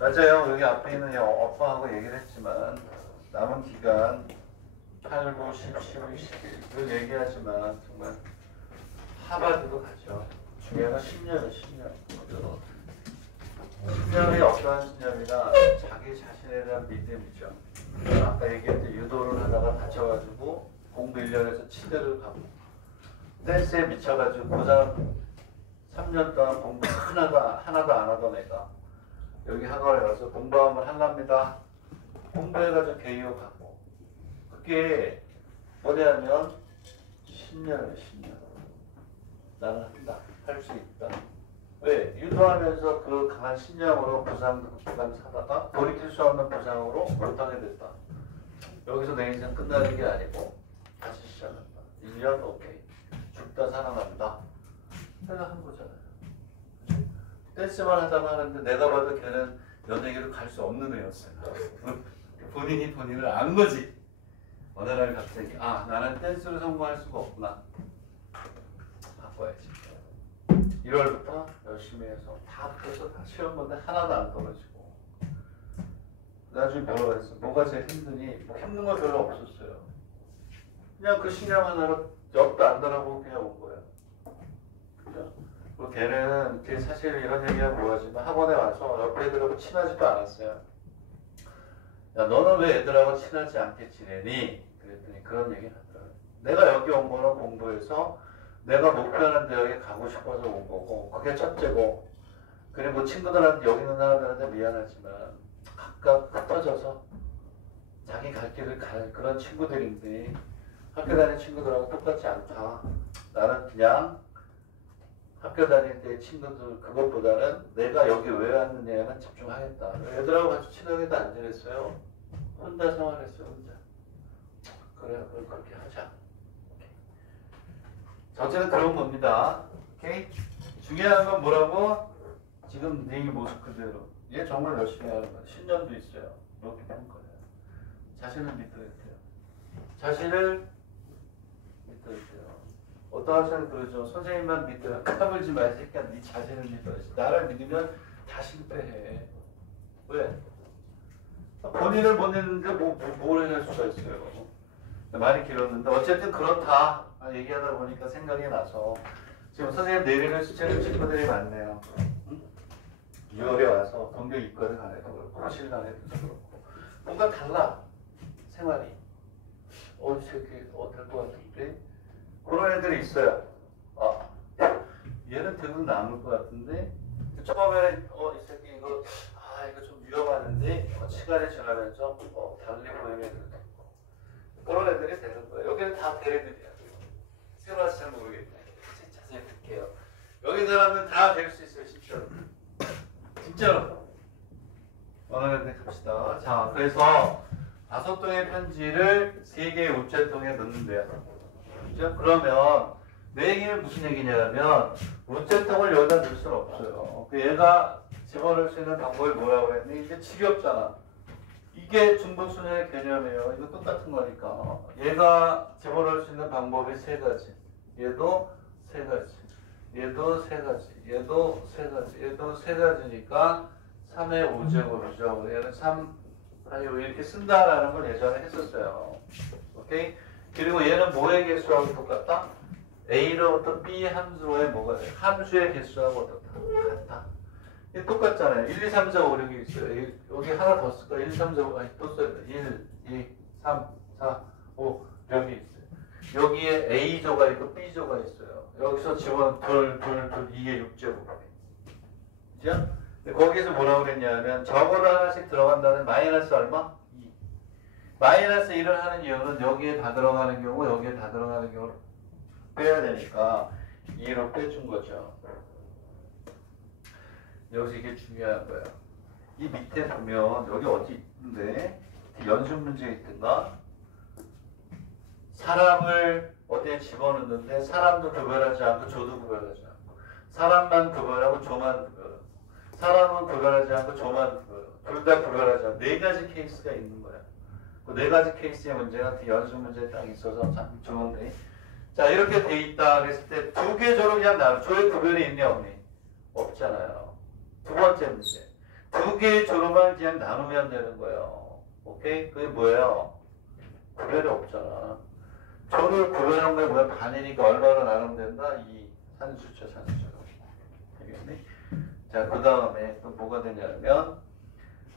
맞아요. 여기 앞에 있는 오빠하고 얘기를 했지만 남은 기간 8, 9, 10, 11, 11 늘 얘기하지만 정말 하버드도 가죠. 중요한 건 신념이에요. 신념. 10년이 어떠한 신념이나 자기 자신에 대한 믿음이죠. 아까 얘기했듯이 유도를 하다가 다쳐가지고 공부 1년에서 치대를 가고 댄스에 미쳐가지고 고등 3년 동안 공부 하나도 안 하던 애가 여기 학원에 와서 공부 한번 하랍니다. 공부해가지고 개요 가고 그게 뭐냐면 신념이에요. 신념. 나는 한다. 할 수 있다. 왜? 유도하면서 그 강한 신념으로 부상 사다가 돌이킬 수 없는 부상으로 못하게 됐다. 여기서 내 인생 끝나는 게 아니고 다시 시작한다. 1년 오케이. 죽다 살아난다. 생각한 거잖아요. 댄스만 하다가 하는데 내가 봐도 걔는 연예계로 갈 수 없는 애였어요. 본인이 본인을 안 거지. 어느 날 갑자기 나는 댄스로 성공할 수가 없구나. 바꿔야지. 1월부터 열심히 해서 다 붙어서 다 시험 본데 하나도 안 떨어지고 나중에 뭐라고 했어? 뭐가 제일 힘드니? 뭐 힘든 거 별로 없었어요. 그냥 그 신념 하나로 옆도 안 돌아보고 그냥 온 거예요. 그죠? 그리고 걔는 사실 이런 얘기가 뭐하지만 학원에 와서 옆에 애들하고 친하지도 않았어요. 야 너는 왜 애들하고 친하지 않게 지내니? 그랬더니 그런 얘기를 하더라고요. 내가 여기 온 거는 공부해서 내가 목표하는 대학에 가고 싶어서 온 거고 그게 첫째고 그리고 친구들한테 여기 있는 사람들한테 미안하지만 각각 흩어져서 자기 갈 길을 갈 그런 친구들인데 학교 다니는 친구들하고 똑같지 않다. 나는 그냥 학교 다닐 때 친구들 그것보다는 내가 여기 왜 왔느냐에만 집중하겠다. 애들하고 같이 친하게도 안 지냈어요. 혼자 생활했어요. 혼자. 그래 그럼 그렇게 하자. 어쨌든 그런 겁니다. 오케이? 중요한 건 뭐라고? 지금 네 모습 그대로. 얘 정말 열심히 하는 거야. 신념도 있어요. 이렇게 하는 거예요. 자신을 믿어야 돼요. 자신을 믿어야 돼요. 어떤 학생은 그러죠. 선생님만 믿어요. 까불지 마. 이 새끼야. 네 자신을 믿어야지. 나를 믿으면 다 실패해. 왜? 본인을 못 내는데 뭘 해낼 수가 있어요. 말이 길었는데 어쨌든 그렇다. 얘기하다 보니까 생각이 나서 지금 선생님 내리는 수채는 친구들이 많네요. 응? 6월에 와서 동교 이과를 간 애도 그렇고 호실 간 애도 그렇고 뭔가 달라 생활이. 이 새끼 어떨 것 같은데 그런 애들이 있어요. 얘는 대부분 남을 것 같은데 처음에는 이 새끼 이거 좀 위험하는데 시간이 지나면서 달리 보이는 애들도 있고 그런 애들이 되는 거예요. 여기는 다 대리들이야. 새로 와서 잘 모르겠네. 자세히 볼게요. 여기 사람은 다 될 수 있어요. 진짜로. 진짜로. 어느 데 갑시다. 자, 그래서 5통의 편지를 3개의 우체통에 넣는데요. 그죠? 그러면 내 얘기는 무슨 얘기냐면 우체통을 여기다 넣을 수는 없어요. 얘가 집어넣을 수 있는 방법이 뭐라고 했니? 이게 지겹잖아. 이게 중복순환의 개념이에요. 이거 똑같은 거니까. 얘가 집어넣을 수 있는 방법이 3가지. 얘도 3가지. 얘도 3가지. 얘도 3가지. 얘도 3가지니까 3의 5제곱이죠. 얘는 3, 4, 6 이렇게 쓴다라는 걸 예전에 했었어요. 오케이? 그리고 얘는 뭐의 개수하고 똑같다? A로부터 B 함수로의 뭐가 돼? 함수의 개수하고 같다. 이게 똑같잖아요. 1, 2, 3, 4, 5, 6이 있어요. 여기 하나 더 쓸까? 1, 2, 3, 4, 5, 또 써야 돼. 1, 2, 3, 4, 5, 여기 있어요. 여기에 A조가 있고 B조가 있어요. 여기서 집어넣은 이게 6제곱. 그죠? 거기서 뭐라고 그랬냐면 적어도 하나씩 들어간다는 마이너스 얼마? 2. 마이너스 1을 하는 이유는 여기에 다 들어가는 경우, 여기에 다 들어가는 경우를 빼야 되니까 2로 빼준 거죠. 여기서 이게 중요한 거예요. 이 밑에 보면 여기 어디 있는데 연습 문제 있던가 사람을 어디에 집어넣는데 사람도 구별하지 않고 조도 구별하지 않고 사람만 구별하고 조만 구별하고 사람은 구별하지 않고 조만 구별하고 둘 다 구별하지 않고 4가지 케이스가 있는 거야. 그 4가지 케이스의 문제가 연습 문제에 딱 있어서 참 좋은데 자 이렇게 돼 있다 그랬을 때 2개 조로 그냥 나눠 조의 구별이 있냐 없니? 없잖아요. 두 번째 문제 두 개의 조로만 그냥 나누면 되는 거예요. 오케이? 그게 뭐예요? 구별이 없잖아. 조를 구별한 게 뭐야? 반이니까 얼마로 나누면 된다? 이 산수죠, 산수. 알겠니? 자, 그 다음에 또 뭐가 되냐면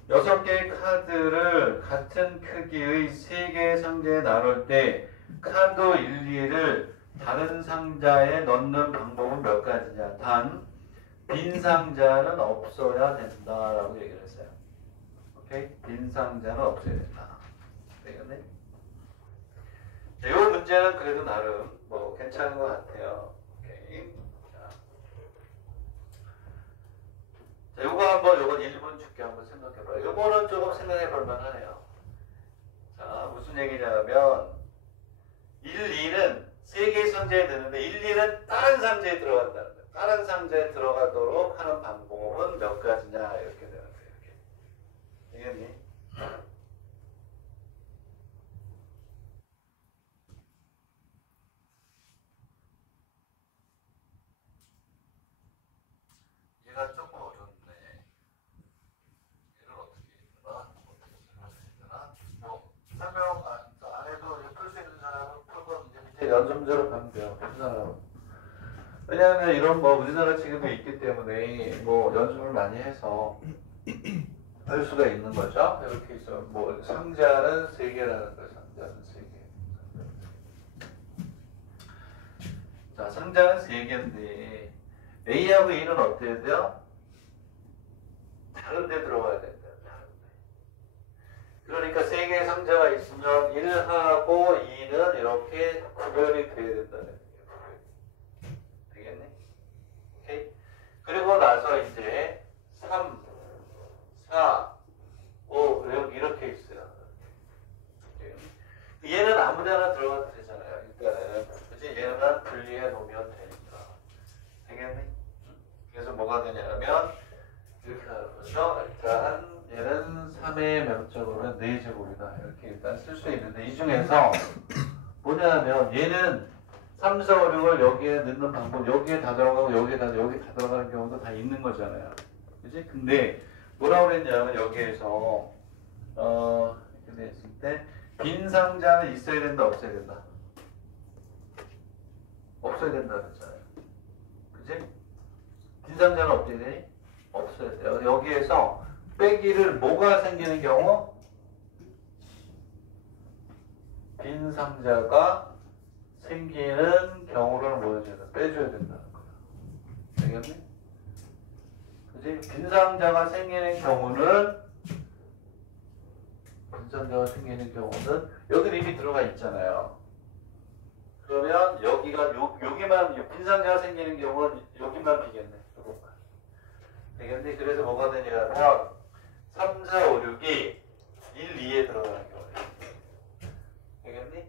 6개의 카드를 같은 크기의 3개의 상자에 나눌 때 카드 1, 2를 다른 상자에 넣는 방법은 몇 가지냐? 단, 빈 상자는 없어야 된다라고 얘기를 했어요. 오케이? 빈 상자는 없어야 된다. 되겠네? 이 문제는 그래도 나름 뭐 괜찮은 것 같아요. 오케이. 자, 요거 한번, 요건 1분 줄게 한번 생각해봐요. 요거는 조금 생각해볼 만하네요. 자, 무슨 얘기냐면 1, 2는 3개의 상자에 드는데 1, 2는 다른 상자에 들어간다는 거예요. 다른 상자에 들어가도록 하는 방법은 몇 가지냐 이렇게 되는 거예요. 이렇게. 되겠니? 얘가 조금 어렵네. 얘를 어떻게 되나? 뭐 설명 안 해도 풀 수 있는 사람은 풀고 이제 밑에 연습대로 가면 돼요. 그 사람은. 왜냐하면 이런 뭐 우리나라 책에도 있기 때문에 뭐 연습을 많이 해서 할 수가 있는 거죠. 이렇게 있어. 뭐 상자는 3개라는 거예요. 상자는 3개. 자, 상자는 3개인데 A하고 E는 어때야 돼요? 다른 데 들어가야 된다. 다른 데. 그러니까 3개의 상자가 있으면 1하고 2는 이렇게 구별이 돼야 된다는 거예요. 되겠네? 오케이? 그리고 나서 이제 3, 4, 5 이렇게 있어요. 얘는 아무데나 들어가도 되잖아요. 일단은 그치? 얘는 분리해 놓으면 되니까. 되겠네? 그래서 뭐가 되냐면 이렇게 하는 거죠. 일단 얘는 3의 명적으로는 4제곱이다. 이렇게 일단 쓸 수 있는데 이 중에서 뭐냐면 얘는 3, 4, 5, 6을 여기에 넣는 방법, 여기에 다 들어가고 여기 다 들어가는 경우도 다 있는 거잖아요. 그치? 근데 뭐라고 그랬냐면 여기에서 이렇게 됐을 때 빈 상자는 있어야 된다, 없어야 된다? 없어야 된다 그랬잖아요. 그치? 빈 상자는 어떻게 되니? 없어야 돼요. 여기에서 빼기를 뭐가 생기는 경우? 빈 상자가 생기는 경우를 보여줘야 돼. 빼줘야 된다는 거야. 되겠니? 그지? 빈 상자가 생기는 경우는 여기는 이미 들어가 있잖아요. 그러면 여기가 여기만 빈 상자가 생기는 경우는 여기만 비겠네. 요것만. 되겠니? 그래서 뭐가 되냐면 3, 4, 5, 6이 1, 2에 들어가는 경우예요. 되겠니?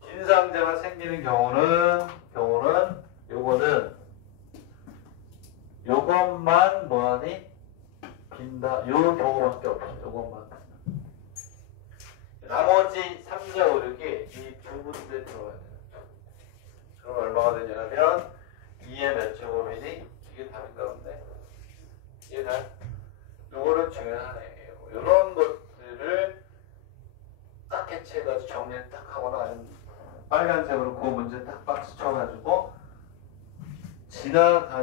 빈 상자가 생기는 경우는 요것만 뭐하니? 빈다. 요 경우밖에 없어. 요것만. 나머지 3, 4, 5, 6이 이 두 군데 들어가야 돼요. 그럼 얼마가 되냐면 2의 몇 제곱이니? 이게 답인가 본데? 이게 답? 요거는 중요하네. 요런 것들을 딱 해체해가지고 정리를 딱 하거나 아니면 빨간색으로 그 문제 딱 박스 쳐가지고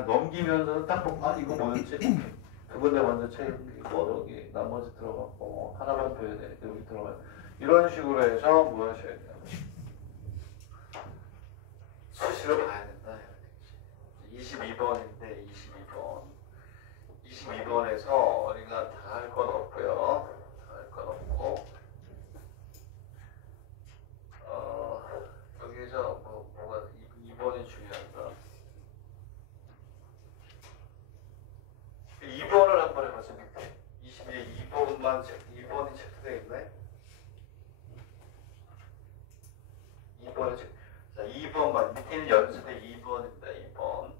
넘기면서 딱 보고 아 이거 뭐였지? 두 군데 먼저 챙기고 여기 나머지 들어갔고 하나만 보여야 되니까 여기 들어가요. 이런 식으로 해서 뭐 하셔야 돼요? 수시로 봐야 된다. 22번인데 22번에서 우리가 다 할 건 없고요. 다 할 건 없고 여기서 뭐가 2번이 중요한가? 2번을 한번 해보세요. 밑에 2번이 체크되어 있네. 2번이 자 2번만 밑에는 연습의 2번입니다. 2번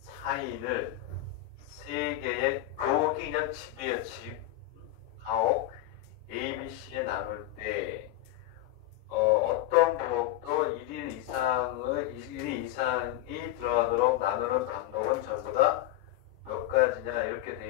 사인을 3개의 여기 그냥 집이에요. 집 가옥 A, B, C에 나눌 때 어떤 부업도 1인 이상이 들어가도록 나누는 방법은 전부 다 몇 가지냐 이렇게 돼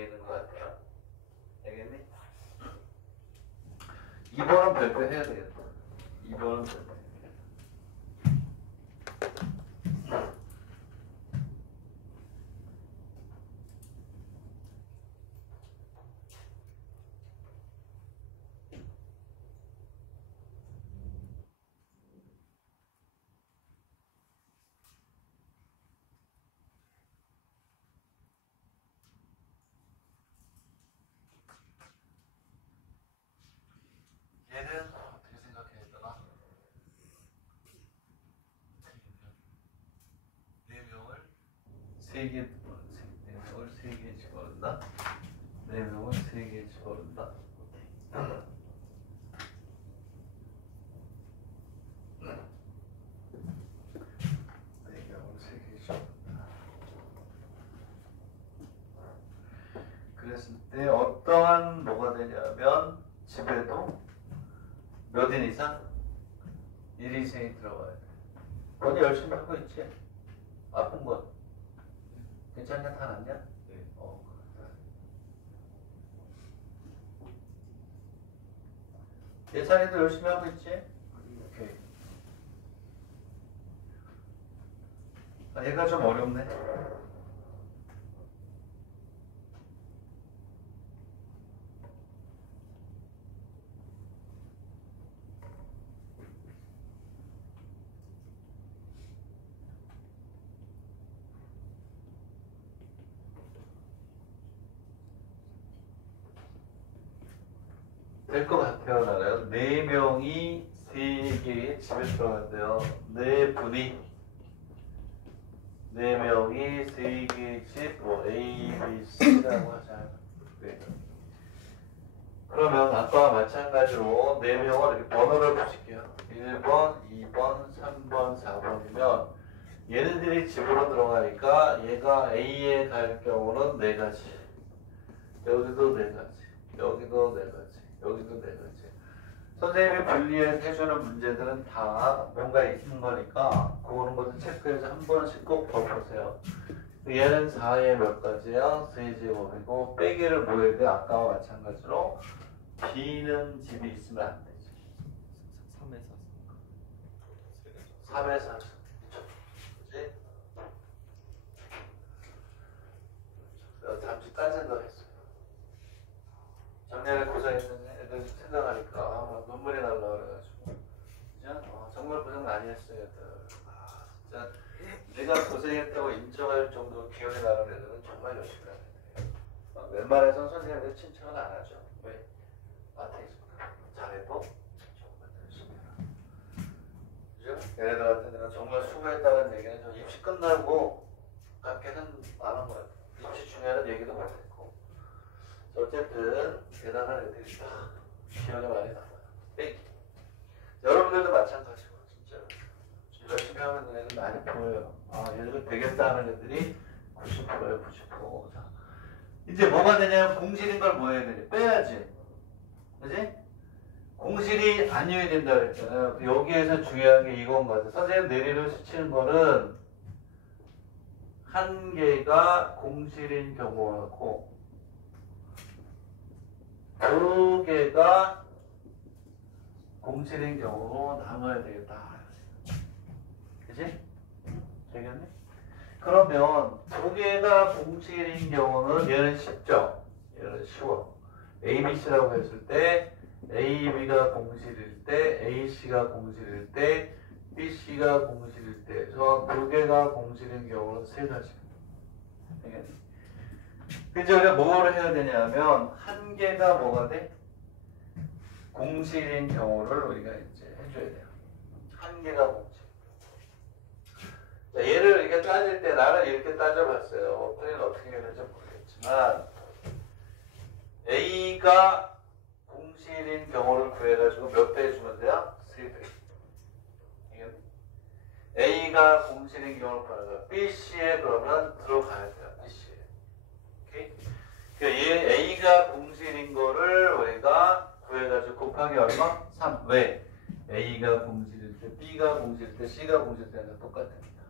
3개, 4명을 3개 집어넣는다. 4명을 3개 집어넣는다. 그랬을 때 어떠한 뭐가 되냐면 집에도 몇 인 이상? 1인승이 들어가야 돼. 언니 열심히 하고 있지? 아픈 건? 괜찮냐? 다 낫냐? 네. 예찬이도 열심히 하고 있지? 오케이. 아, 얘가 좀 어렵네. 될 것 같아요, 나는. 4명이 3개의 집에 들어간대요. 4분이 4명이 3개의 집, 뭐 A, B, C라고 하자. 네. 그러면 아까와 마찬가지로 4명을 이렇게 번호를 붙일게요. 1번, 2번, 3번, 4번이면 얘네들이 집으로 들어가니까 얘가 A에 갈 경우는 4가지. 여기도 4가지. 여기도 4가지. 여기도 4가지. 선생님이 분리해서 해주는 문제들은 다 뭔가 있는 거니까 그런 것을 체크해서 한 번씩 꼭 덮으세요. 얘는 4의 몇 가지야? 3제곱이고 빼기를 뭐 해야 돼? 아까와 마찬가지로 B는 집이 있으면 안 되지. 3에서 4. 그치? 잠시 딴 생각했어요. 작년에 고생했는데 애들 생각하니까 눈물이 날라 그래가지고 진짜 정말 고생 많이 했어요 애들. 진짜 내가 고생했다고 인정할 정도로 기억이 나는 애들은 정말 열심히 하는 애들이에요. 웬만해서는 선생님들 칭찬을 안 하죠. 왜? 마트에 있으니까 잘해도 정말 열심히 해라. 그죠? 얘네들한테 내가 정말 수고했다는 얘기는 저 입시 끝나고 갖게는 많은 거예요. 입시 중에는 얘기도 못했고 어쨌든 대단한 애들이다. 기억이 많이 남아요. 빼기. 여러분들도 마찬가지고 진짜 열심히 하는 애들 많이 보여요. 아 얘들은 되겠다 하는 애들이 90%예요. 90%. 자, 이제 뭐가 되냐면 공실인 걸 뭐 해야 되냐? 빼야지. 그지? 공실이 아니어야 된다 그랬잖아요. 여기에서 중요한 게 이건 것 같아요. 선생님 내리를 스치는 거는 한 개가 공실인 경우하고 2개가 공실인 경우로 나눠야 되겠다. 그치? 되겠네? 그러면 2개가 공실인 경우는 얘는 쉽죠? 얘는 쉬워. A, B, C라고 했을 때 A, B가 공실일 때, A, C가 공실일 때, B, C가 공실일 때 해서 2개가 공실인 경우는 3가지. 되겠네? 그래서 우리가 뭐를 해야 되냐면 한 개가 뭐가 돼? 공실인 경우를 우리가 이제 해줘야 돼요. 한 개가 공실. 자, 얘를 이렇게 따질 때 나는 이렇게 따져봤어요. 프리는 어떻게 해야 될지 모르겠지만 A가 공실인 경우를 구해가지고 몇 배 해주면 돼요? 3배. A가 공실인 경우를 구하니까 BC에 그러면 들어가야 돼요. BC에. 그러니까 얘 A가 공실인 거를 우리가 구해가지고 곱하기 얼마? 3. 왜? A가 공실일 때, B가 공실일 때, C가 공실일 때는 똑같습니다.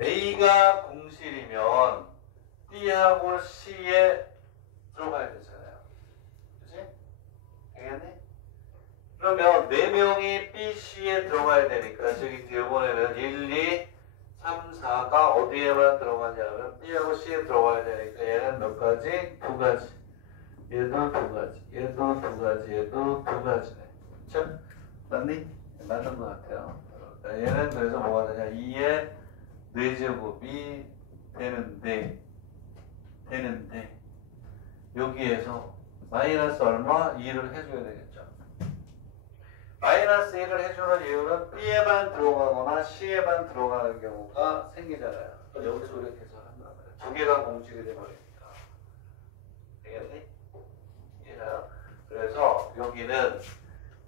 A가 공실이면 B하고 C에 들어가야 되잖아요. 그치? 되겠니? 그러면 4명이 B, C에 들어가야 되니까 저기 뒤에 보내는 1, 2, 3, 4가 어디에만 들어가냐면 B하고 C에 들어가야 되니까 얘는 몇 가지? 2가지. 얘도 2가지. 얘도 2가지. 얘도 2가지네. 그쵸? 맞니? 맞는 것 같아요. 얘는 그래서 뭐가 되냐? 2의 4제곱이 되는데 여기에서 마이너스 얼마? 2를 해줘야 되겠죠. 마이너스 1을 해주는 이유는 B에만 들어가거나 C에만 들어가는 경우가 생기잖아요. 그럼 여기서 우리가 계산한단 말이에요. 두 개가 공식이 돼버리니까. 되겠니? 이해해요? 그래서 여기는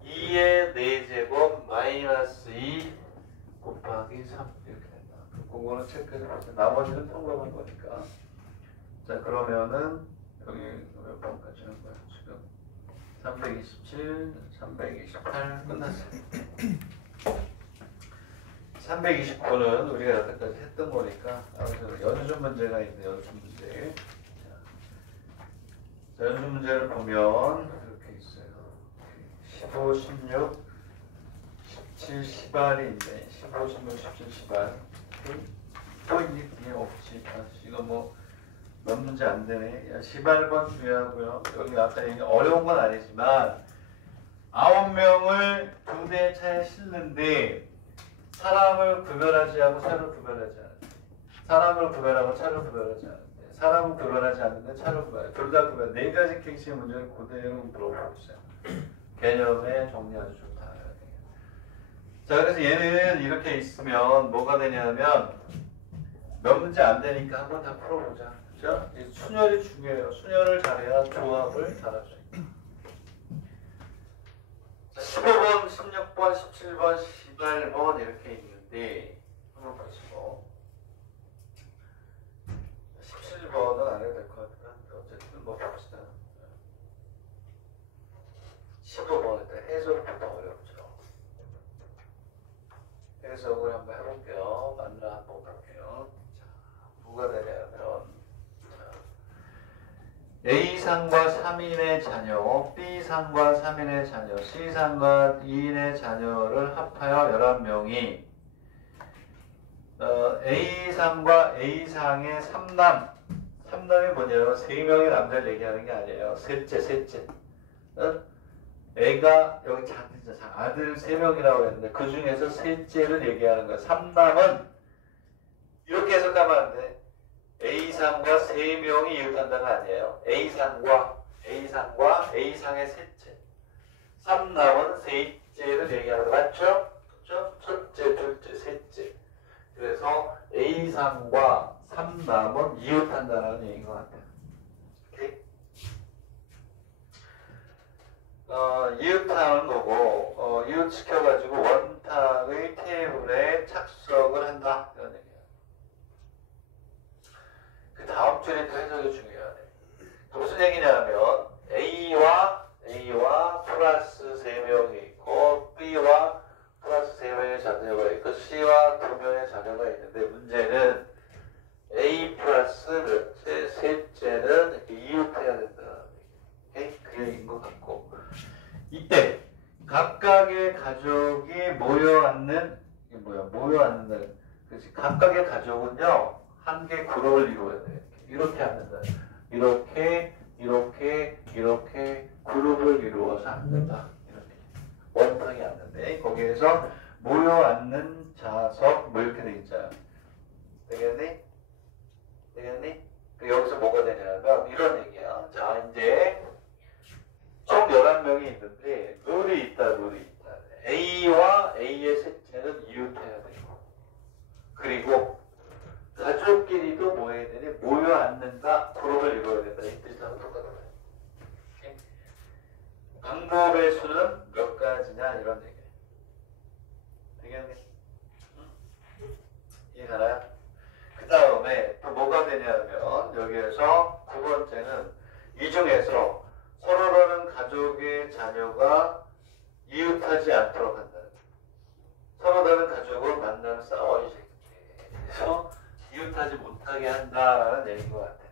2의 4제곱 마이너스 2 곱하기 3 이렇게 된다. 그거는 체크해서 보세요. 나머지는 평범한 거니까. 자, 그러면은 여기 몇 번까지 하는 거야? 지금 327, 328 끝났어요. 329는 우리가 여태까지 했던 거니까 아무튼 연습 문제가 있는데 연습 문제. 자, 연습 문제를 보면 이렇게 있어요. 15, 16, 17, 18이 있네. 15, 16, 17, 18. 또 있니? 없지. 이거 뭐 몇 문제 안 되네. 18번 주의하고요. 여기 아까 얘기 어려운 건 아니지만 9명을 두 대의 차에 싣는데 사람을 구별하지 않고 차를 구별하지 않는데 사람을 구별하고 차를 구별하지 않는데 사람을 구별하지 않는데 차를 구별해. 둘 다 구별. 네 가지 케이스의 문제를 그대로 물어보고 있어요. 개념의 정리 아주 좋다. 자, 그래서 얘는 이렇게 있으면 뭐가 되냐면 몇 문제 안 되니까 한번 다 풀어보자. 그죠? 순열이 중요해요. 순열을 잘해야 조합을 잘할 수 있다. 15번, 16번, 17번, 18번 이렇게 있는데 한번 보시고 17번은 안 해도 될 것 같긴 한데 어쨌든 뭐 봅시다. 15번 일단 해석부터 어렵죠. 해석을 한번 해볼게요. 만나 한번 볼게요. 자, 뭐가 되냐면 A상과 3인의 자녀, B상과 3인의 자녀, C상과 2인의 자녀를 합하여 11명이 A상과 A상의 3남이 뭐냐면 3명의 남자를 얘기하는 게 아니에요. 셋째. 애가 여기 아들 3명이라고 했는데 그 중에서 셋째를 얘기하는 거예요. 3남은 이렇게 해석하면 안 돼. A상과 3명이 이웃한다가 아니에요. A상과 A상의 셋째. 3남은 셋째를 얘기하는 거 맞죠? 그렇죠? 첫째, 둘째, 셋째. 그래서 A상과 3남은 이웃한다는 얘기인 것 같아요. 오케이? 이웃하는 거고 이웃시켜가지고 원탁의 테이블에 착석을 한다. 이런 얘기예요. 그 다음 줄에 또 해석이 중요하네. 무슨 얘기냐면 A와 플러스 3명이 있고 B와 플러스 3명의 자녀가 있고 C와 2명의 자녀가 있는데 문제는 A 플러스 셋째는 이웃해야 된다. 그 얘기인 것 같고 이때 각각의 가족이 모여앉는 이게 뭐야? 모여앉는 그렇지. 각각의 가족은요 한 개 그룹을 이루어야 돼. 이렇게 앉는다. 이렇게 그룹을 이루어서 앉는다. 이렇게 원탕이 앉는데 거기에서 모여 앉는 좌석 뭐 이렇게 돼 있잖아. 되겠니? 여기서 뭐가 되냐면 이런 얘기야. 자 이제 총 11명이 있는데 룰이 있다. A와 A의 셋째는 이웃해야 되고 그리고 가족끼리도 뭐 해야 되니? 모여 앉는다. 그룹을 이루어야 된다. 이 뜻하고 똑같아요. 방법의 수는 몇 가지냐 이런 얘기예요. 되겠니? 이해가나요? 그 다음에 또 뭐가 되냐면 여기에서 두 번째는 이 중에서 서로라는 가족의 자녀가 이웃하지 않도록 한다. 서로라는 가족은 만나면 싸워야 돼. 그래서 이웃하지 못하게 한다라는 얘기인 것 같아요.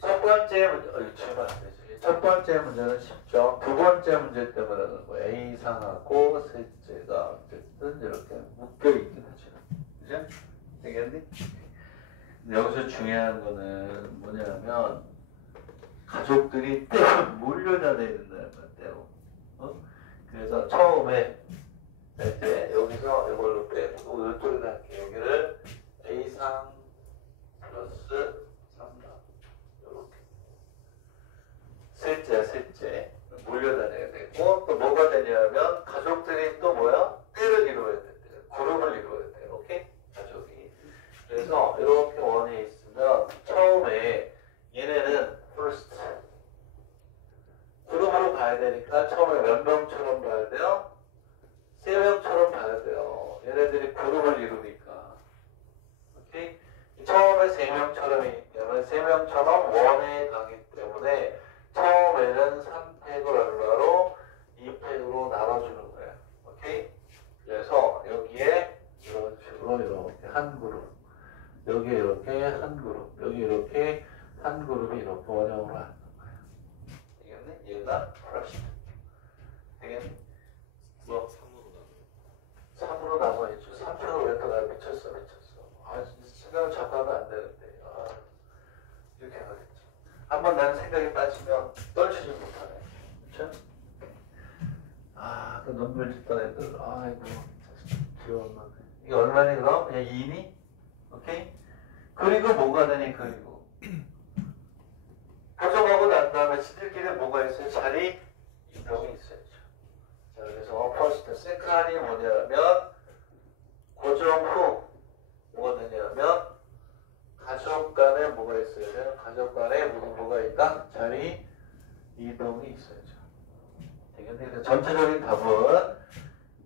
첫 번째 문제, 질문 안 되지. 첫 번째 문제는 쉽죠. 두 번째 문제 때문에는 뭐 A상하고 셋째가 어쨌든 이렇게 묶여있긴 하죠. 그죠? 되겠니? 근데 여기서 중요한 거는 뭐냐면 가족들이 때로 몰려다녀야 된다는 거예요. 그래서 처음에 이제 여기서 이걸로 빼고 이쪽에 할게요. 여기를 A상 플러스 3남 이렇게 셋째 몰려다녀야 되고 또 뭐가 되냐면 한 그룹, 여기 이렇게 한 그룹, 여기 이렇게 한 그룹이 이렇게 원형으로 하는 거예요. 되겠네? 얘가 플러스. 되겠네? 뭐 3으로 나눠야죠. 3편을 왜 또 날 미쳤어. 아, 진짜 생각을 자꾸 하면 안 되는데. 아, 이렇게 하겠죠. 한번 나는 생각에 빠지면 떨치지 못하네. 그렇죠? 아, 그 눈물 짓던 애들. 아이고, 귀여운 놈. 이게 얼마니 그럼? 그냥 2이니? 오케이? 그리고 뭐가 되니 그리고. 고정하고 난 다음에 지들끼리 뭐가 있어요? 자리 이동이 있어야죠. 자, 그래서 퍼스트 세컨이 뭐냐면 고정 후 뭐가 되냐면 가족 간에 뭐가 있어야 돼요? 가족 간에 뭐가 있다? 자리 이동이 있어야죠. 되겠네. 그래서 전체적인 답은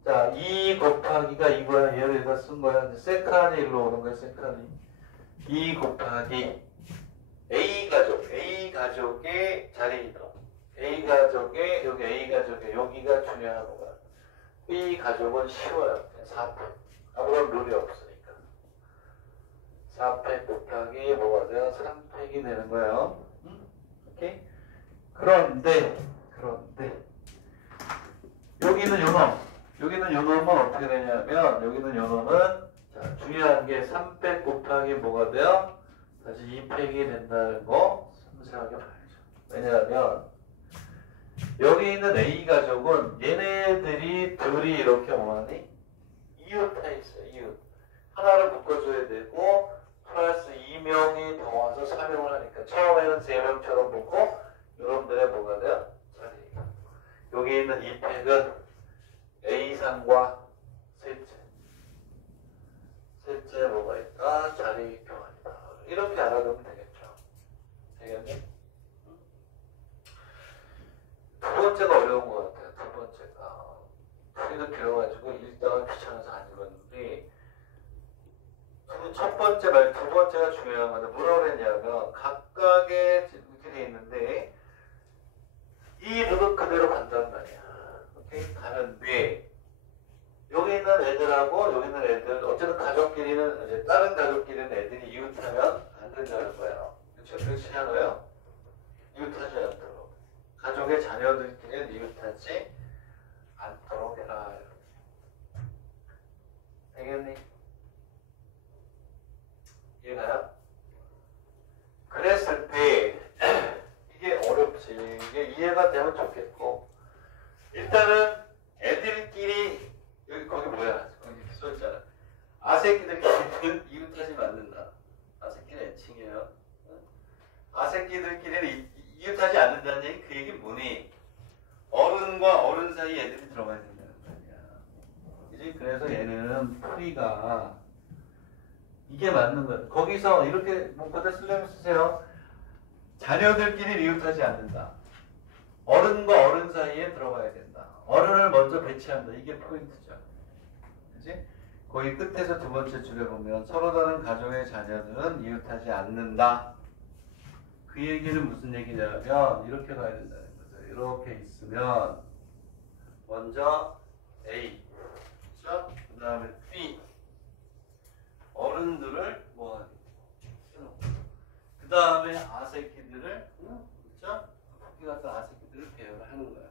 자, 2 곱하기가 이거야. 얘를 여기다 쓴 거야. 세컨이 일로 오는 거야. 세컨이 2 곱하기 A 가족의 자리 이동. A 가족의 여기 A 가족의 여기가 중요한 거야. B 가족은 쉬워요. 4팩. 아무런 룰이 없으니까. 4팩 곱하기 뭐가 돼요? 3팩이 되는 거예요. 오케이? 그런데 여기는 요 놈은 어떻게 되냐면 여기는 요 놈은 자, 중요한 게 3팩 곱하기 뭐가 돼요? 다시 2팩이 된다는 거 섬세하게 봐야죠. 왜냐하면 여기 있는 A 가족은 얘네들이 둘이 이렇게 뭐하니? 이웃해 있어요. 이웃. 하나를 묶어줘야 되고 플러스 2명이 더 와서 4명을 하니까 처음에는 3명처럼 묶고 여러분들의 뭐가 돼요? 자리가. 여기 있는 2팩은 A상과 셋째 뭐가 있다? 자리 교환이다. 이렇게 알아두면 되겠죠. 되겠네? 두 번째가 어려운 것 같아요. 두 번째가. 풀이도 길어가지고 읽다가 귀찮아서 안 읽었는데 첫 번째 말 두 번째가 중요한 건데 뭐라고 그랬냐면 각각의 이렇게 돼 있는데 이 룰은 그대로 간단 말이야. 오케이? 가는데 여기 있는 애들하고 여기 있는 애들 어쨌든 가족끼리는 이제 다른 가족끼리는 애들이 이웃하면 안 된다는 거예요. 그렇죠? 그렇지 않아요? 이웃하지 않도록 가족의 자녀들끼리는 이웃하지 않도록 해라. 되겠니? 이해가요? 그랬을 때 이게 어렵지. 이게 이해가 되면 좋겠고 일단은 애들끼리 여기 거기 뭐야? 거기 써있잖아. 아새끼들끼리는 이웃하지 않는다. 아새끼는 애칭이에요. 아새끼들끼리는 이웃하지 않는다는 얘기 그 얘기 뭐니? 어른과 어른 사이 애들이 들어가야 된다는 거 아니야. 그지? 그래서 얘는 풀이가 이게 맞는 거야. 거기서 이렇게 뭐 그대 쓰려면 쓰세요. 자녀들끼리 이웃하지 않는다. 어른과 어른 사이에 들어가야 된다. 어른을 먼저 배치한다. 이게 포인트죠. 그치? 거기 끝에서 두 번째 줄에 보면 서로 다른 가족의 자녀들은 이웃하지 않는다. 그 얘기는 무슨 얘기냐면 이렇게 가야 된다는 거죠. 이렇게 있으면 먼저 A, 그렇죠? 그 다음에 B 어른들을 뭐하니? 그 다음에 아새끼들을 그렇죠? 토끼 같은 아새끼들을 배열하는 거야.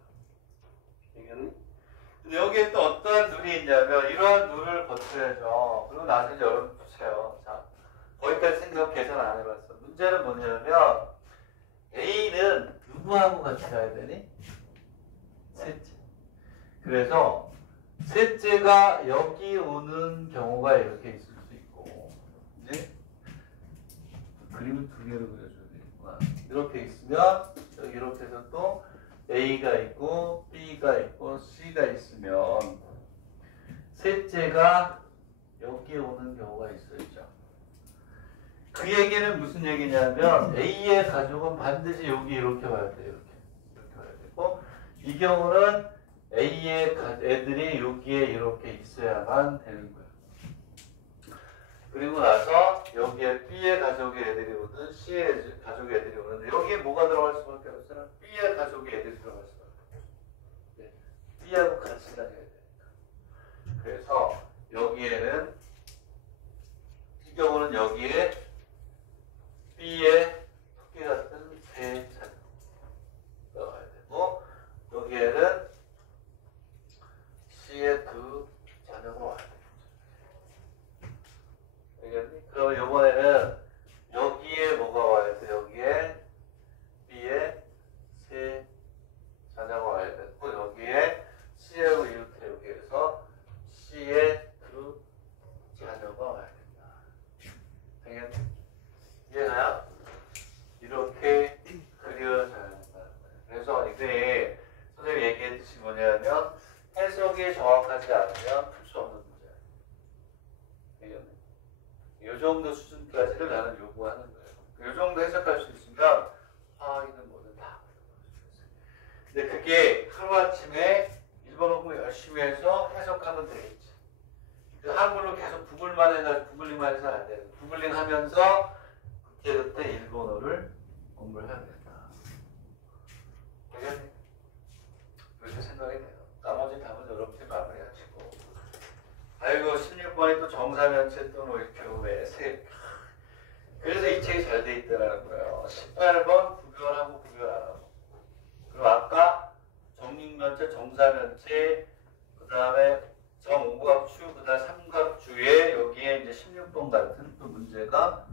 되겠니? 근데 여기에 또 어떠한 룰이 있냐면 이러한 룰을 거쳐야죠. 그리고 나중에 여러분 보세요. 자, 거기까지 생각 계산 안 해봤어. 문제는 뭐냐면 A는 누구하고 같이 가야 되니? 셋째. 그래서 셋째가 여기 오는 경우가 이렇게 있을 수 있고 이제 그림을 두 개로 그려줘야 되겠구나. 이렇게 있으면 여기 이렇게 해서 또 A가 있고 B가 있고 C가 있으면 셋째가 여기 오는 경우가 있어야죠. 그 얘기는 무슨 얘기냐면 A의 가족은 반드시 여기 이렇게 와야 돼요. 이렇게 와야 되고 이 경우는 A의 애들이 여기에 이렇게 있어야만 되는 거예요. 그리고 나서 여기에 B의 가족의 애들이 오든 C의 가족의 애들이 오는데 여기에 뭐가 들어갈 수밖에 없어요? B의 가족의 애들이 들어갈 수밖에 없어요. 네. B하고 같이 다녀야 되니까. 그래서 여기에는 여기에 B의 토끼 같은 세 자녀 넣어야 되고, 여기에는 C의 두 자녀가 와야 돼. 알겠니? 그럼 이번에는 여기에 뭐가 와야 돼? 여기에 B의 세 자녀가 와야 되고, 여기에 C하고 이렇게 여기에서 C의 두 자녀가 와야 된다. 알겠니? 이해가요? 이렇게 그려져야 된다는 거예요. 그래서 이게 선생님이 얘기했듯이 뭐냐면 해석이 정확하지 않으면 풀 수 없는 문제예요. 알겠니? 이 정도 수준까지를 나는 요구하는 거예요. 이 정도 해석할 수 있으면 화학이든 뭐든 다 풀어볼 수 있어요. 근데 그게 하루아침에 일본 공부 열심히 해서 해석하면 되겠지. 그 한글로 계속 구글링만 해서 안 되는. 구글링 하면서 그때 일본어를 공부를 해야 된다. 알겠니? 그렇게 생각이 돼요. 나머지 답은 여러분들 마무리하시고. 아이고 16번이 또 정사면체 또 뭐 이렇게 오네. 그래서 이 책이 잘 돼 있더라는 거예요. 18번 구별하고 구별 안 하고. 그리고 아까 정육면체, 정사면체, 그 다음에 정오각추, 그 다음 삼각주에 여기에 이제 16번 같은 또 문제가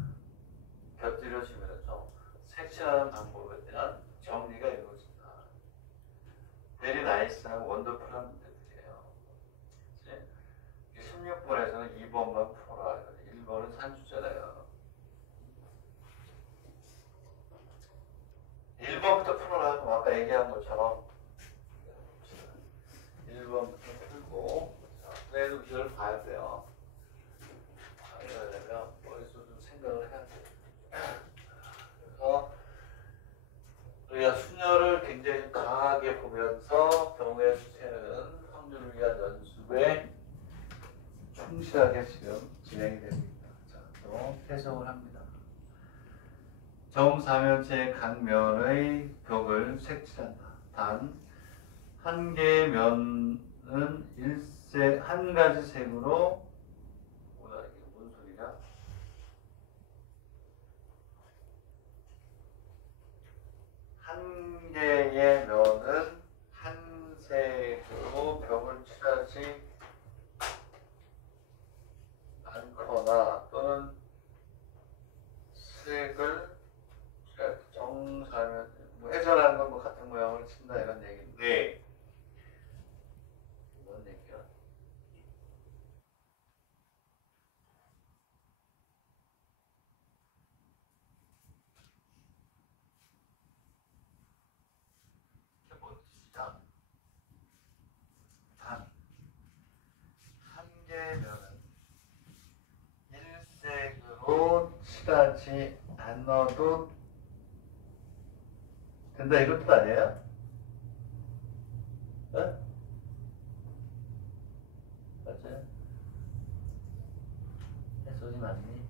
곁들여지면서 색칠하는 방법에 대한 정리가 이루어진다. 베리 나이스하고 원더풀한 문제들이에요. 16번에서는 2번만 풀어라. 1번은 산수잖아요. 1번부터 풀어라. 그럼 아까 얘기한 것처럼 1번부터 풀고, 그래도 이걸 봐야 돼요. 이래야 되면 머릿속으로 좀 생각을 해야 돼요. 그래서 우리가 순열을 굉장히 강하게 보면서 경우의 수체는 확률을 위한 연습에 충실하게 지금 진행이 됩니다. 자, 또 해석을 합니다. 정사면체의 각면의 벽을 색칠한다. 단, 한 개의 면은 한 가지 색으로, 뭐야, 이게 뭔 소리냐? 한 개의 면은 한 색으로 벽을 칠하지 않거나 또는 색을 정사면 뭐 해설하는 건 뭐 같은 모양을 친다 이런 얘기인데, 뭔 얘기야? 이게 뭔 뜻이야? 단 한 개의 면은 일색으로 칠하지 않아도 된다 이런 뜻 아니에요? 네? 맞아요? 해석이 맞니?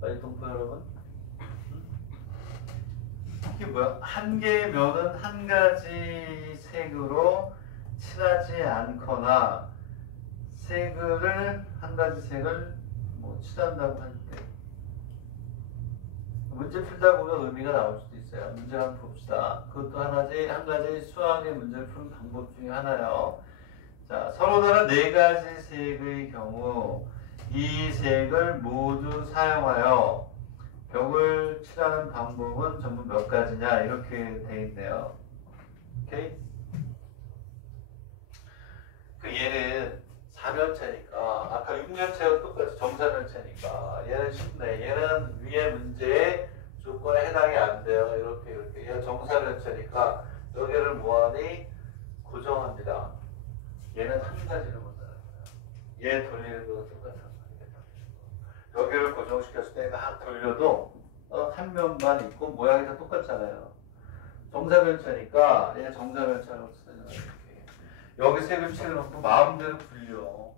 빨리 동포 여러분? 이게 뭐야? 한 개의 면은 한 가지 색으로 칠하지 않거나 색을 한 가지 색을 뭐 칠한다고 할 때 문제 풀다 보면 의미가 나올 수도 있어요. 문제 한번 봅시다. 그것도 한 가지 수학의 문제를 푸는 방법 중에 하나요. 자, 서로 다른 네 가지 색의 경우 이 색을 모두 사용하여 벽을 칠하는 방법은 전부 몇 가지냐 이렇게 돼 있네요. 오케이? 그 얘는 4면체니까 아까 6면체와 똑같이 정사면체니까 얘는 쉽네. 얘는 위에 문제에 조건에 해당이 안 돼요. 이렇게 얘는 정사면체니까 여기를 뭐하니? 고정합니다. 얘는 한 가지를 본다는 거야. 얘 돌리는 거랑 똑같은 거야. 여기를 고정시켰을 때 막 돌려도 한 면만 있고 모양이 다 똑같잖아요. 정사면체니까 얘 정사면체라고 쓰잖아요. 이렇게. 여기 색을 칠해놓고 마음대로 굴려.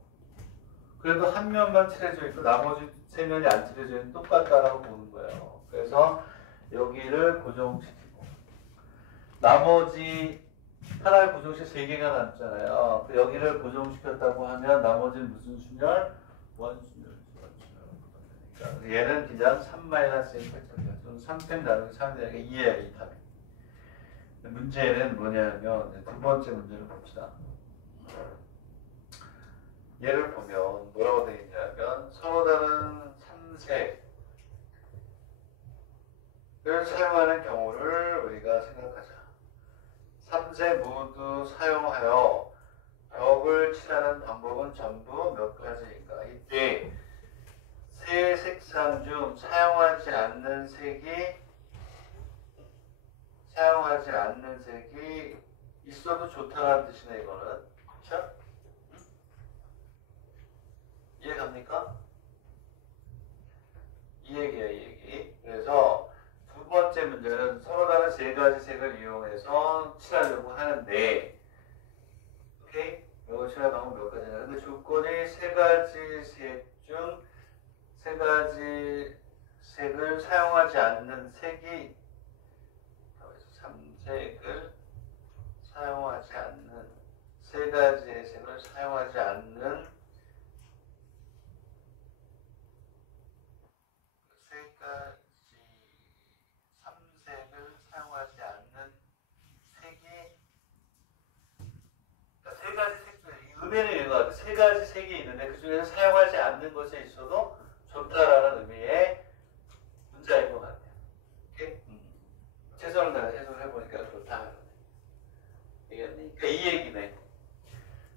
그래도 한 면만 칠해져 있고 나머지 세 면이 안 칠해져 있는 똑같다라고 보는 거예요. 그래서 여기를 고정시키고 나머지 하나를 고정시켜 세 개가 남잖아요. 여기를 고정시켰다고 하면 나머지는 무슨 순열? 원순율. 그러니까 얘는 그냥 3-1 좀 3펜 나누기 3 되니까 2예요, 이 답이. 문제는 뭐냐면 두 번째 문제를 봅시다. 얘를 보면 뭐라고 되어 있냐면 서로 다른 3색을 사용하는 경우를 우리가 생각하자. 3색 모두 사용하여 벽을 칠하는 방법은 전부 몇 가지인가? 이때 세 색상 중 사용하지 않는 색이 있어도 좋다는 뜻이네, 이거는. 그쵸? 이해 갑니까? 이 얘기야, 이 얘기. 그래서 두 번째 문제는 서로 다른 세 가지 색을 이용해서 칠하려고 하는데, 오케이? 이거 칠할 방법 몇 가지냐. 근데 조건이 세 가지 색 중 세 가지 색을 사용하지 않는 색이 3색을 사용하지 않는 세 가지의 색을 사용하지 않는 세 가지 3색을 사용하지 않는 색이 그러니까 세 가지 색 중에 의미는 이거 같아. 세 가지 색이 있는데 그 중에서 사용하지 않는 것에 있어도 좋다라는 의미의 문자인 것 같아요. 오케이? 최선을 다해 해석을 해보니까 좋다. 그러니까 이 얘기네.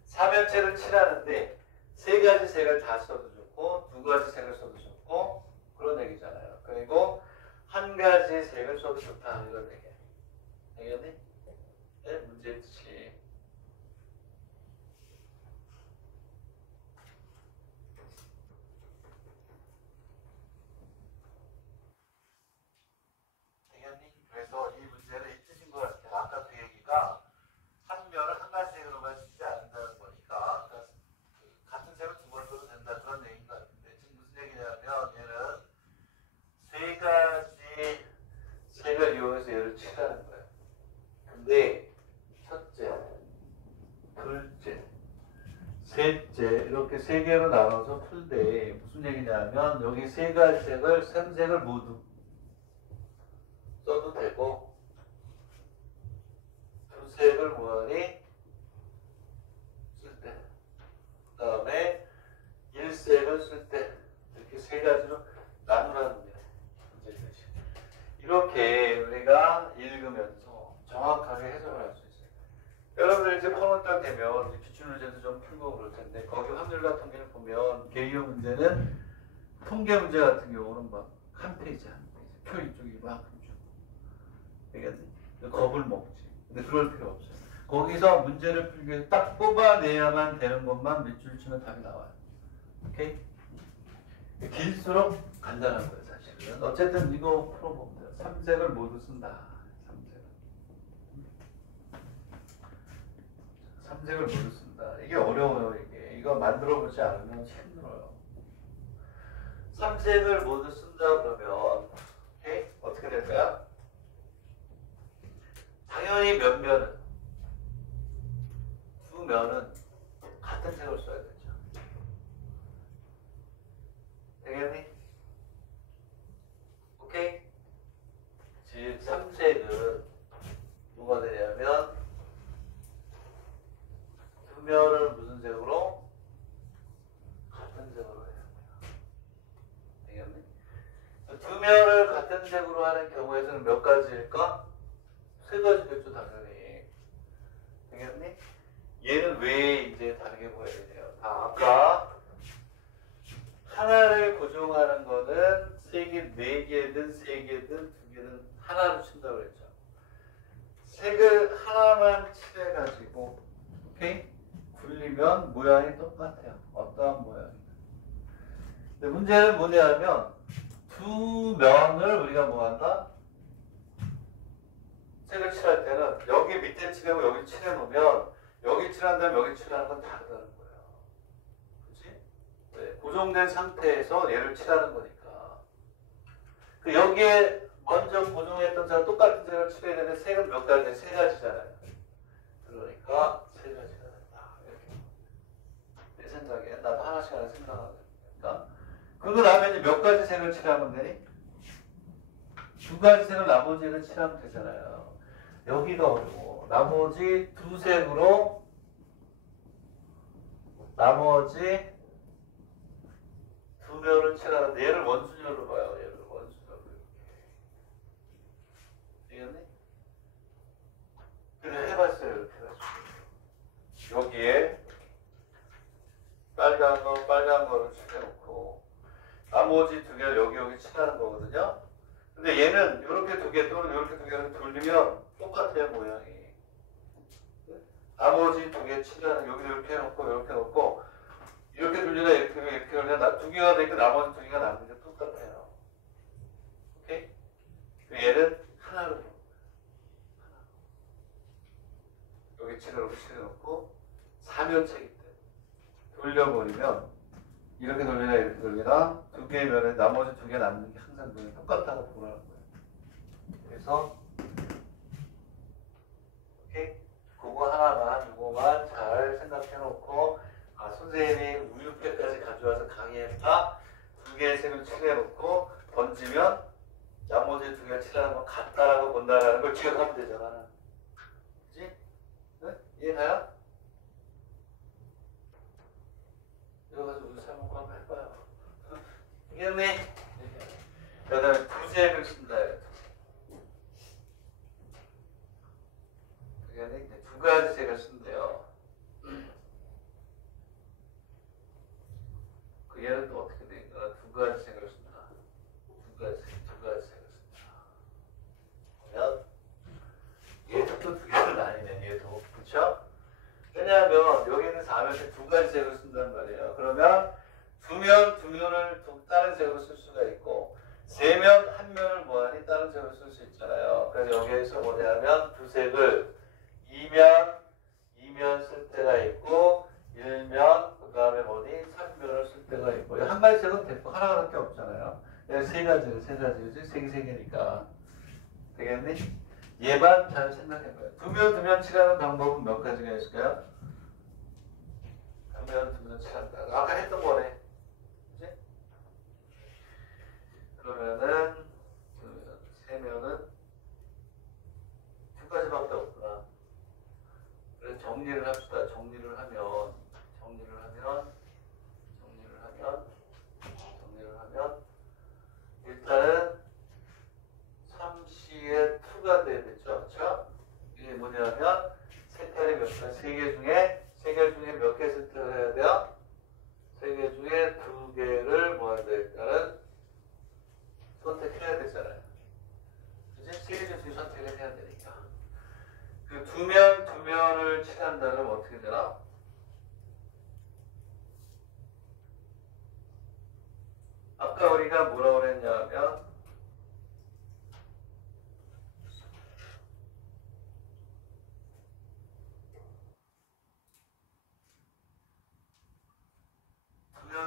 사면체를 칠하는데 세 가지 색을 다 써도 좋고 두 가지 색을 써도 좋고 그런 얘기잖아요. 그리고 한 가지 색을 써도 좋다 이런 얘기야. 알겠니? 네, 문제의 뜻이. 그래서 이 문제는 이 뜻인 것 같아요. 아까 그 얘기가 한 면을 한 가지 색으로만 쓰지 않는다는 거니까 그러니까 같은 색을 두 번 써도 된다 그런 얘기인 것 같은데 지금 무슨 얘기냐면 얘는 세 가지 색을 이용해서 얘를 칠하는 거예요. 근데 첫째, 둘째, 셋째 이렇게 세 개로 나눠서 풀 때 무슨 얘기냐면 여기 세 가지 색을 3색을 모두 써도 되고 두 색을 무한히 쓸 때 그 다음에 1색을 쓸 때 이렇게 세 가지로 나누라는 거예요. 이렇게 우리가 읽으면서 정확하게 해석을 할 수 있어요. 여러분들 이제 펑원딱 되면 기출문제도 좀 풀고 그럴 텐데 거기 확률과 통계를 보면 개요 문제는 통계 문제 같은 경우는 막 한 페이지 표 이쪽이 막 되겠니? 겁을 먹지. 근데 그럴 필요 없어요. 거기서 문제를 풀기 위해서 딱 뽑아내야만 되는 것만 몇 줄 치면 답이 나와요. 오케이? 길수록 간단한 거예요, 사실은. 어쨌든 이거 풀어보면 돼요. 3색을 모두 쓴다. 3색을 모두 쓴다. 이게 어려워요, 이게. 이거 만들어보지 않으면 힘들어요. 3색을 모두 쓴다 그러면, 오케이? 어떻게 될까요? 당연히 몇 면은 두 면은 같은 색을 써야 되죠. 되겠니? 오케이? 즉 3색은 뭐가 되냐면 두 면을 무슨 색으로? 같은 색으로 해야 돼요. 되겠니? 두 면을 같은 색으로 하는 경우에서는 몇 가지일까? 세 가지겠죠, 당연히. 되겠니? 얘는 왜 이제 다르게 보여야 되냐? 아까 하나를 고정하는 거는 세 개, 네 개든 세 개든 두 개든 하나로 친다고 그랬죠. 색을 하나만 칠해가지고, 오케이? 굴리면 모양이 똑같아요. 어떠한 모양이든. 근데 문제는 뭐냐면 두 면을 우리가 뭐 한다? 색을 칠할 때는 여기 밑에 칠하고 여기 칠해놓으면 여기 칠한 다음에 여기 칠하는 건 다르다는 거예요. 그치? 네, 고정된 상태에서 얘를 칠하는 거니까. 그 여기에 먼저 고정했던 색과 똑같은 색을 칠해야 되는데 색은 몇 가지? 세 가지잖아요. 그러니까 세 가지가 된다. 이렇게. 내 생각에 나도 하나씩 하나 생각하거든요. 그러고 나면 이제 몇 가지 색을 칠하면 되니? 두 가지 색을 나머지는 칠하면 되잖아요. 여기가 어려워. 나머지 두 색으로 나머지 두 면을 칠하는데 얘를 원순열로 봐요. 얘를 원순열로 이렇게. 되겠니? 그래 해봤어요. 이렇게 해가지고 여기에 빨간 거를 칠해놓고 나머지 두 개를 여기 칠하는 거거든요. 근데 얘는 이렇게 두 개 또는 이렇게 두 개를 돌리면 똑같아요 모양이. 나머지 두 개 칠하는 여기도 이렇게 해놓고 이렇게 놓고 이렇게 돌리나 이렇게 돌리나 두 개가 되니까 나머지 두 개가 남는 게 똑같아요. 오케이? 얘는 하나로 여기 칠해놓고 사면체기 때문에 돌려버리면 이렇게 돌리나 이렇게 돌리나 두 개의 면에 나머지 두 개 남는 게 항상 똑같다고 보라는 거예요. 그래서 오케이? 그거 하나만 이거만 잘 생각해 놓고 아 선생님이 우유팩까지 가져와서 강의했다 두 개의 색을 칠해놓고 던지면 나머지 두 개 칠하는 건 같다라고 본다라는 걸 기억하면 되잖아. 그치? 네? 이해가요? 이거 가지고 우유 사먹고 한번 해봐요. 이해했니? 그 다음에 두 색을 쓴다. 그게 두 가지 색을 쓴대요. 그 얘는 또 어떻게 되니까 두 가지 색을 쓴다. 두 가지 색을 쓴다. 그러면 얘도 또 두 개를 나뉘네. 얘도 그렇죠? 왜냐하면 여기는 4면에 두 가지 색을 쓴단 말이에요. 그러면 두 면을 다른 색으로 쓸 수가 있고 세 면 한 면을 뭐하니 다른 색으로 쓸 수 있잖아요. 그래서 여기에서 뭐냐면 두 색을 2면 쓸 때가 있고 1면 그 다음에 뭐니 3면을 쓸 때가 있고 한 가지 색은 됐고 하나밖에 없잖아요. 세 가지지 세 개니까 되겠니? 얘만 잘 생각해봐요. 두 면 칠하는 방법은 몇 가지가 있을까요? 두 면 칠한다. 아까 했던 거네. 그치? 그러면은 세 면은 두 가지밖에 없구나. 그래서 정리를 합시다. 정리를 하면 일단은 3C의 2가 돼야 되죠. 그렇죠? 이게 뭐냐면 색깔이 몇 개, 세 개 중에 몇 개 선택을 해야 돼요? 세 개 중에 두 개를 뭐 해야 될까는 선택해야 되잖아요. 그치? 세 개 중에 선택을 해야 되니까. 그 두 면을 칠한다면 어떻게 되나? 아까 우리가 뭐라고 그랬냐면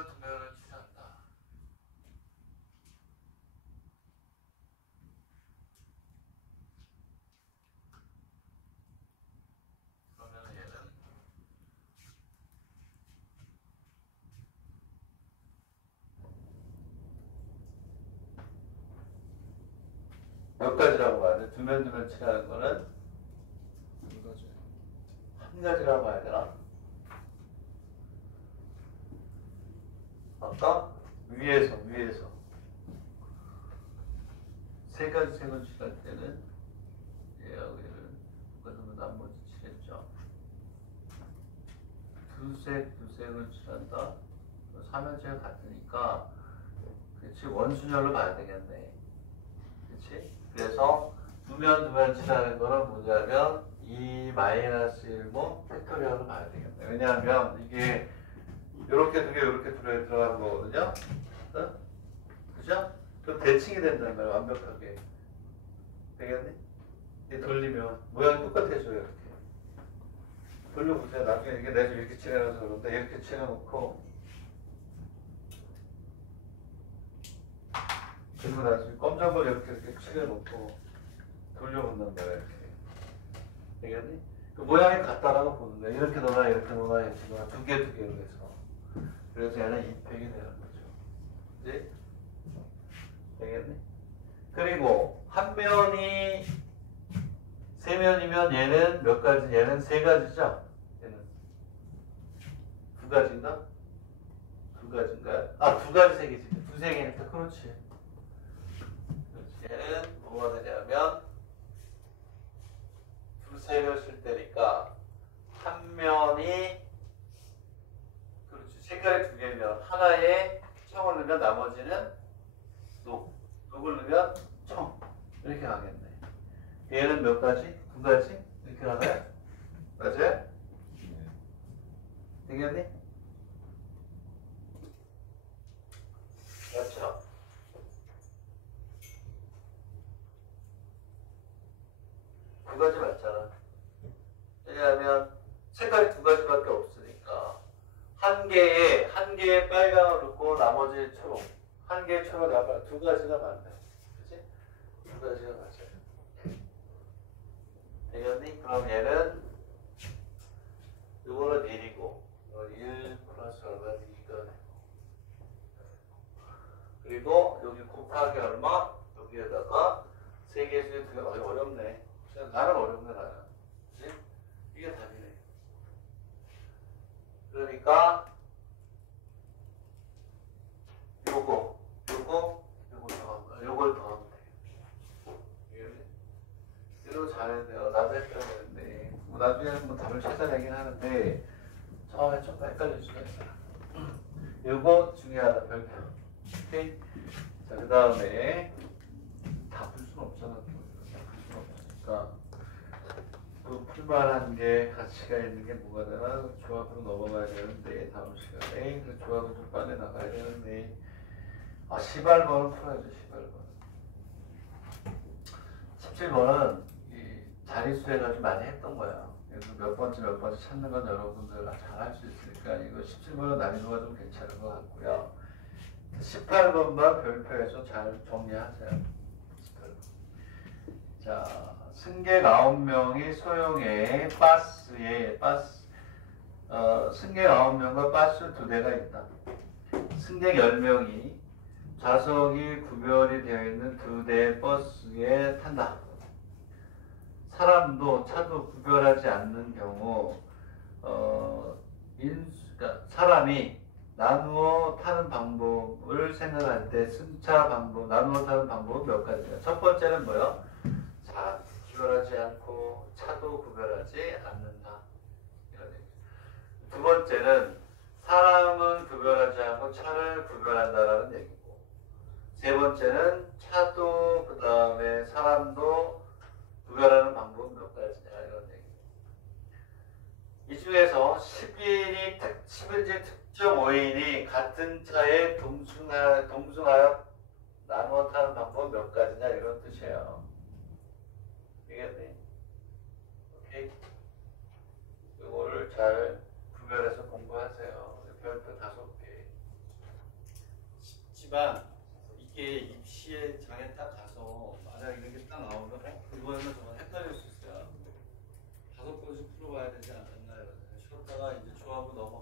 두 면을 칠한다. 그러면 얘는 몇 가지라고 봐야 돼? 두 면 칠하는 거는 한 가지라고 봐야 되나? 아까 위에서 세 가지 색을 칠할 때는 얘하고 얘를 그러면 나머지 칠했죠. 두 색을 칠한다. 삼면체가 같으니까 그렇지 원순열로 봐야 되겠네. 그렇지? 그래서 두 면 칠하는 거는 뭐냐면 2-1모 팩토리얼로 봐야 되겠네. 왜냐하면 이게 이렇게 두 개 들어가는 거거든요. 어? 그죠? 그럼 대칭이 된단 말이야. 완벽하게. 되겠니? 이게 돌리면 모양이 똑같아져요. 이렇게. 돌려보세요. 나중에 이게 내가 이렇게 칠해놔서 그런데 이렇게 칠해놓고 그리고 나중에 검정 걸 이렇게 칠해놓고 돌려본단 말이야. 이렇게. 되겠니? 그 모양이 같다라고 보는 거야. 이렇게 놓나 두 개로 해서. 그래서 얘는 2팩이 되는 거죠. 그지? 되겠네. 그리고 한 면이 세 면이면 얘는 몇 가지? 얘는 세 가지죠? 얘는 두 가지인가? 두 가지인가? 아, 두 가지 세 개지. 두세 개니까 그렇지. 얘는 뭐가 되냐면 두세 개 쓸 때니까 한 면이 그렇지. 색깔이 두 개면 하나에 청을 넣으면 나머지는 녹을 넣으면 청 이렇게 가겠네. 얘는 몇 가지? 두 가지? 이렇게 가나요? 맞아요? 되겠니? 맞죠? 두 가지 맞잖아. 왜냐하면 색깔이 두 가지밖에 없으니까 한 개에 빨강을 넣고 나머지 초록, 한 개에 초록 나머지 두 가지가 맞네. 그치? 두 가지가 맞아요. 되겠니? 그럼 얘는 이거는 1이고 1 플러스 얼마 2가 그리고 여기 곱하기 얼마? 여기에다가 세 개 중에 두 개 어렵네. 나는 어렵네 나는. 그치? 이게 답이네. 그러니까 요걸 더하면 돼. 이거 잘했네요. 나도 헷갈렸는데 나중에 뭐 답을 찾아내긴 하는데 처음에 좀 헷갈릴 수가 있어요. 요거 중요하다 별표. 오케이? 자, 그 다음에 다 풀 수는 없잖아. 다 풀 수는 없으니까 그 풀만한 게 가치가 있는 게 뭐가 되나 조합으로 넘어가야 되는데 다음 시간에 그 조합을 좀 빨리 나가야 되는데 18번은 풀어야죠. 17번은 이 자릿수 해가지고 많이 했던 거야. 그래서 몇 번째 찾는 건 여러분들 잘 할 수 있으니까 이거 17번은 난이도가 좀 괜찮은 것 같고요. 18번만 별표해서 잘 정리하세요. 18번. 자, 승객 9명이 소형의 승객 9명과 버스 2대가 있다. 승객 10명이 좌석이 구별이 되어 있는 2대의 버스에 탄다. 사람도 차도 구별하지 않는 경우 그러니까 사람이 나누어 타는 방법을 생각할 때 승차 방법, 나누어 타는 방법은 몇 가지예요. 첫 번째는 뭐요? 자, 구별하지 않고 차도 구별하지 않는다. 두 번째는 사람은 구별하지 않고 차를 구별한다라는 얘기고. 세 번째는 차도 그 다음에 사람도 구별하는 방법은 몇 가지냐 이런 얘기. 이 중에서 10일째 특정 5인이 같은 차에 동승하여 나누어 타는 방법은 몇 가지냐 이런 뜻이에요. 되겠네. 오케이. 이거를 잘 구별해서 공부하세요. 별표 5개. 쉽지만 이게 입시에 장에 딱 가서 만약 이런 게 딱 나오면 이번에는 정말 헷갈릴 수 있어요. 5번씩 풀어봐야 되지 않았나 이러는데 쉬었다가 이제 조합으로 넘어